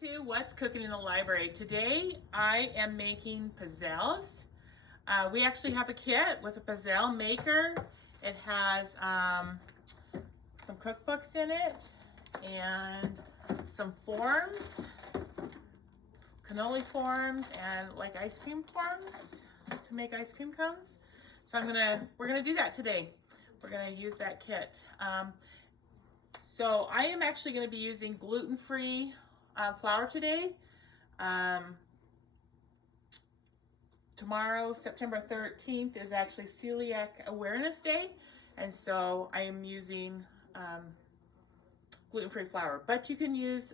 To What's Cooking in the Library. Today I am making pizzelles. We actually have a kit with a pizzelle maker. It has some cookbooks in it and some forms, cannoli forms, and like ice cream forms to make ice cream cones. So we're gonna do that today. We're gonna use that kit. So I am actually going to be using gluten-free flour today. Tomorrow, September 13th, is actually Celiac Awareness Day, and so I am using gluten-free flour, but you can use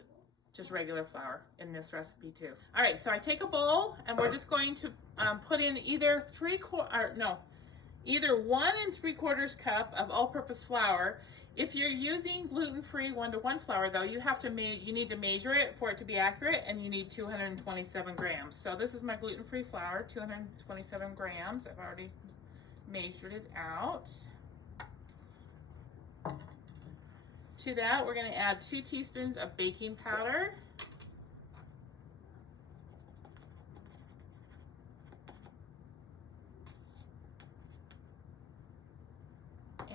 just regular flour in this recipe too. All right, so I take a bowl and we're just going to put in either 1 3/4 cup of all-purpose flour. If you're using gluten-free 1-to-1 flour, though, you need to measure it for it to be accurate, and you need 227 grams. So this is my gluten-free flour, 227 grams. I've already measured it out. To that, we're going to add 2 teaspoons of baking powder.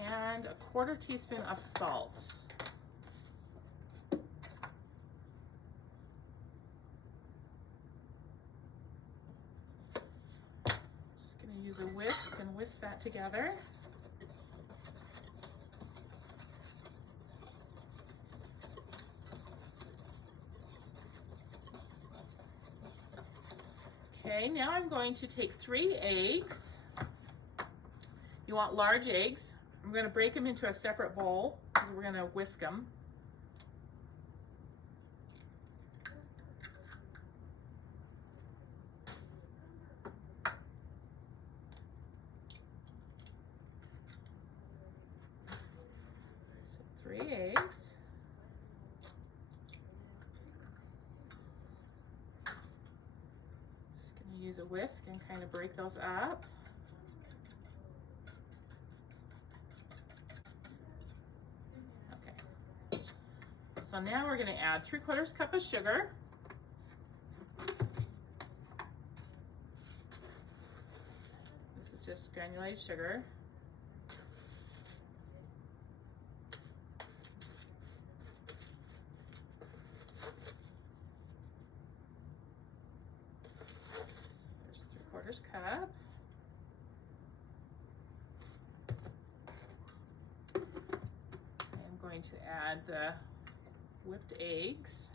And 1/4 teaspoon of salt. Just going to use a whisk and whisk that together. Okay, now I'm going to take 3 eggs. You want large eggs. I'm going to break them into a separate bowl because we're going to whisk them. So 3 eggs. Just going to use a whisk and kind of break those up. So now we're going to add 3/4 cup of sugar. This is just granulated sugar. So there's 3/4 cup. I'm going to add the whipped eggs.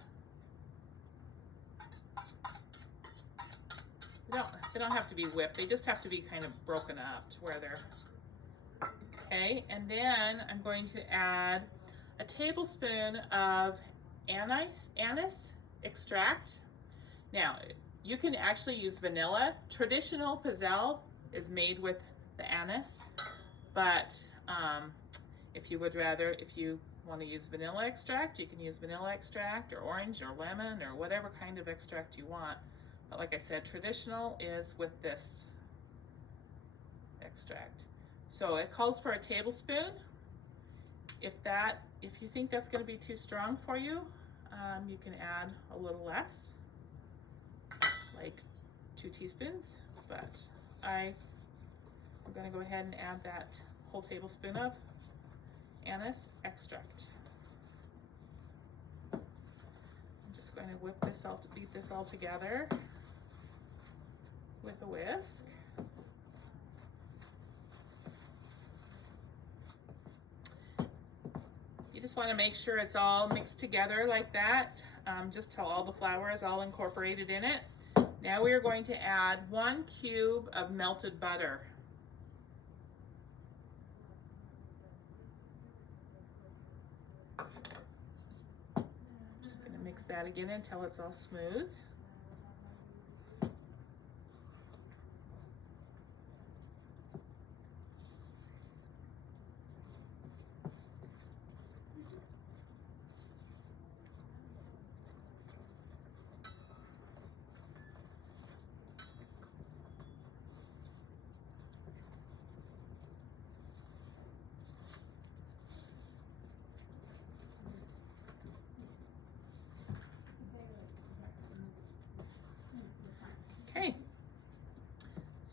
They don't have to be whipped. They just have to be kind of broken up to where they're okay. And then I'm going to add a tablespoon of anise extract. Now, you can actually use vanilla. Traditional pizzelle is made with the anise, but if you want to use vanilla extract, you can use vanilla extract or orange or lemon or whatever kind of extract you want. But like I said, traditional is with this extract. So it calls for a tablespoon. If you think that's going to be too strong for you, you can add a little less, like 2 teaspoons. But I'm going to go ahead and add that whole tablespoon of anise extract. I'm just going to beat this all together with a whisk. You just want to make sure it's all mixed together like that, just till all the flour is all incorporated in it. Now we are going to add 1 cube of melted butter. Mix that again until it's all smooth.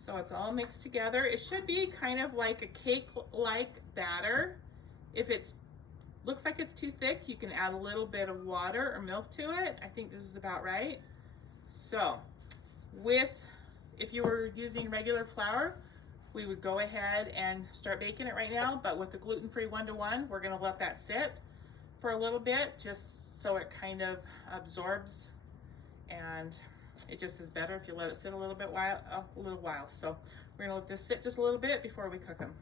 So it's all mixed together. It should be kind of like a cake-like batter. If it looks like it's too thick, you can add a little bit of water or milk to it. I think this is about right. So if you were using regular flour, we would go ahead and start baking it right now, but with the gluten-free 1-to-1, we're gonna let that sit for a little bit just so it kind of absorbs, and it just is better if you let it sit a little while. So we're gonna let this sit just a little bit before we cook them.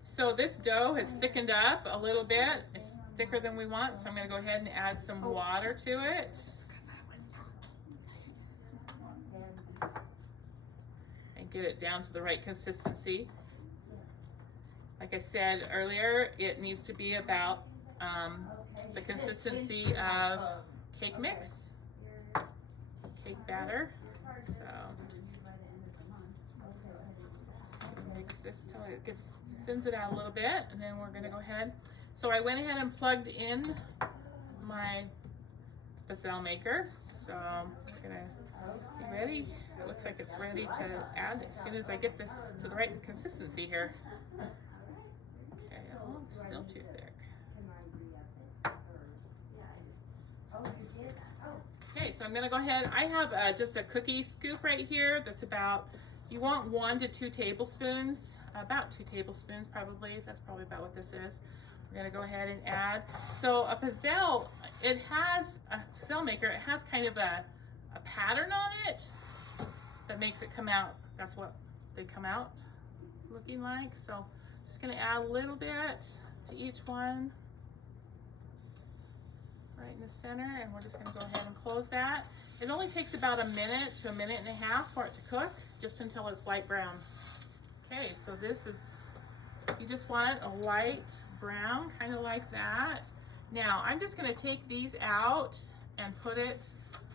So this dough has thickened up a little bit. It's thicker than we want, so I'm gonna go ahead and add some water to it. And get it down to the right consistency. Like I said earlier, it needs to be about the consistency of cake mix, cake batter. So just gonna mix this till it thins it out a little bit, and then we're gonna go ahead. So I went ahead and plugged in my pizzelle maker. So I'm gonna be ready. It looks like it's ready to add as soon as I get this to the right consistency here. Okay, oh, it's still too thick. Okay, so I'm gonna go ahead. I have just a cookie scoop right here that's about, you want 1 to 2 tablespoons, about 2 tablespoons probably. That's probably about what this is. We're gonna go ahead and add. So a pizzelle, a pizzelle maker, it has kind of a pattern on it that makes it come out. That's what they come out looking like. So I'm just gonna add a little bit to each one right in the center, and we're just gonna go ahead and close that. It only takes about a minute to a minute and a half for it to cook, just until it's light brown. Okay, so this is, you just want it a light brown, kind of like that. Now I'm just gonna take these out and put it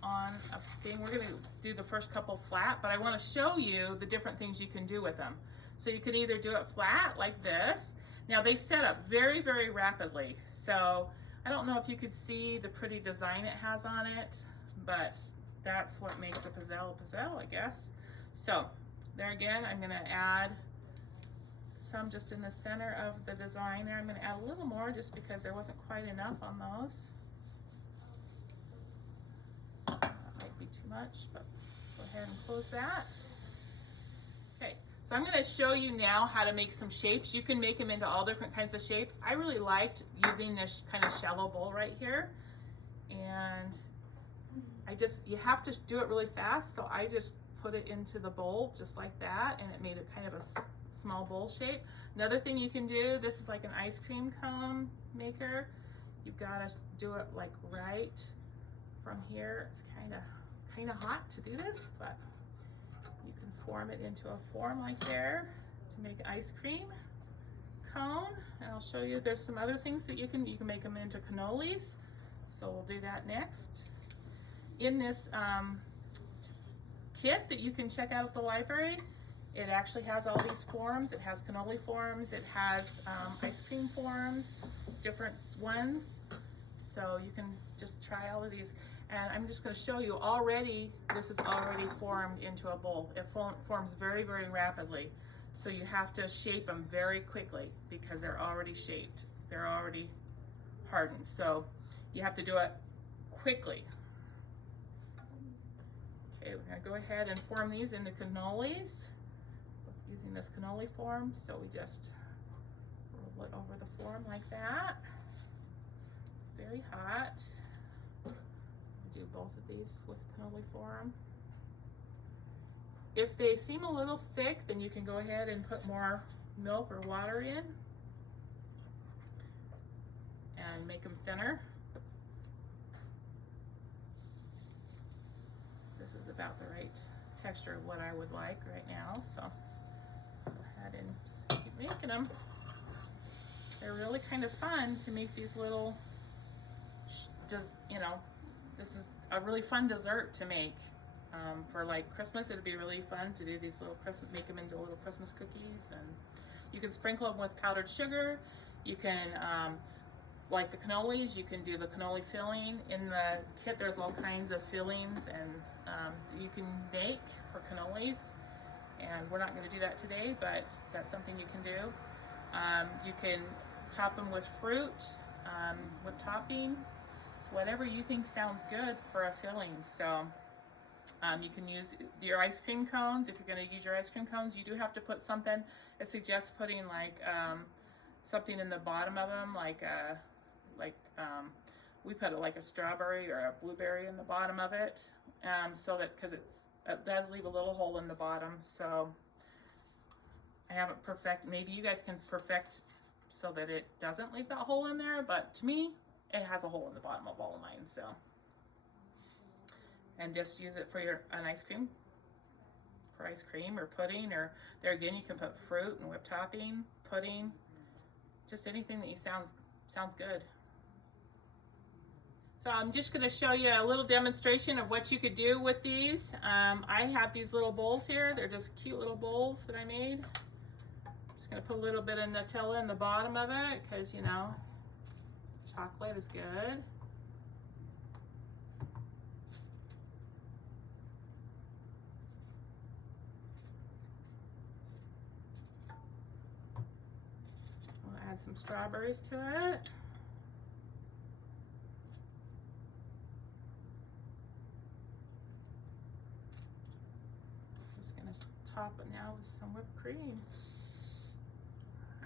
on a thing. We're gonna do the first couple flat, but I wanna show you the different things you can do with them. So you can either do it flat like this. Now they set up very, very rapidly. So I don't know if you could see the pretty design it has on it, but that's what makes a pizzelle, I guess. So there again, I'm gonna add some just in the center of the design there. I'm gonna add a little more just because there wasn't quite enough on those. That might be too much, but go ahead and close that. Okay, so I'm gonna show you now how to make some shapes. You can make them into all different kinds of shapes. I really liked using this kind of shallow bowl right here. And you have to do it really fast, so I just put it into the bowl just like that, and it made it kind of a small bowl shape. Another thing you can do, this is like an ice cream cone maker. You've got to do it like right from here. It's kind of hot to do this, but you can form it into a form like there to make ice cream cone. And I'll show you, there's some other things that you can make them into cannolis. So we'll do that next. In this kit that you can check out at the library, it actually has all these forms. It has cannoli forms, it has ice cream forms, different ones. So you can just try all of these. And I'm just gonna show you already, this is already formed into a bowl. It forms very, very rapidly. So you have to shape them very quickly because they're already shaped. They're already hardened. So you have to do it quickly. Okay, we're gonna go ahead and form these into cannolis using this cannoli form. So we just roll it over the form like that. Very hot. Do both of these with cannoli form. If they seem a little thick, then you can go ahead and put more milk or water in and make them thinner. This is about the right texture of what I would like right now, so go ahead and just keep making them. They're really kind of fun to make these little, just, you know, this is a really fun dessert to make. For like Christmas, it'd be really fun to do these little make them into little Christmas cookies, and you can sprinkle them with powdered sugar. You can, like the cannolis, you can do the cannoli filling. In the kit, there's all kinds of fillings and you can make for cannolis. And we're not going to do that today, but that's something you can do. You can top them with fruit, with topping, whatever you think sounds good for a filling. So you can use your ice cream cones. If you're going to use your ice cream cones, you do have to put something. It suggests putting like something in the bottom of them, we put like a strawberry or a blueberry in the bottom of it, so that because it does leave a little hole in the bottom. So I haven't perfect. Maybe you guys can perfect so that it doesn't leave that hole in there. But to me, it has a hole in the bottom of all of mine. So, and just use it for an ice cream, for ice cream or pudding, or there again you can put fruit and whipped topping, pudding, just anything that sounds good. So I'm just going to show you a little demonstration of what you could do with these. I have these little bowls here. They're just cute little bowls that I made. I'm just going to put a little bit of Nutella in the bottom of it because, you know, chocolate is good. We'll add some strawberries to it. Top it now with some whipped cream.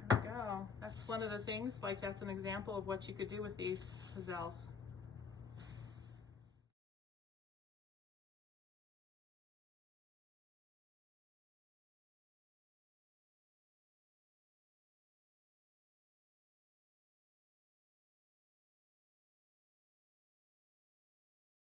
There we go. That's one of the things, like that's an example of what you could do with these pizzelles.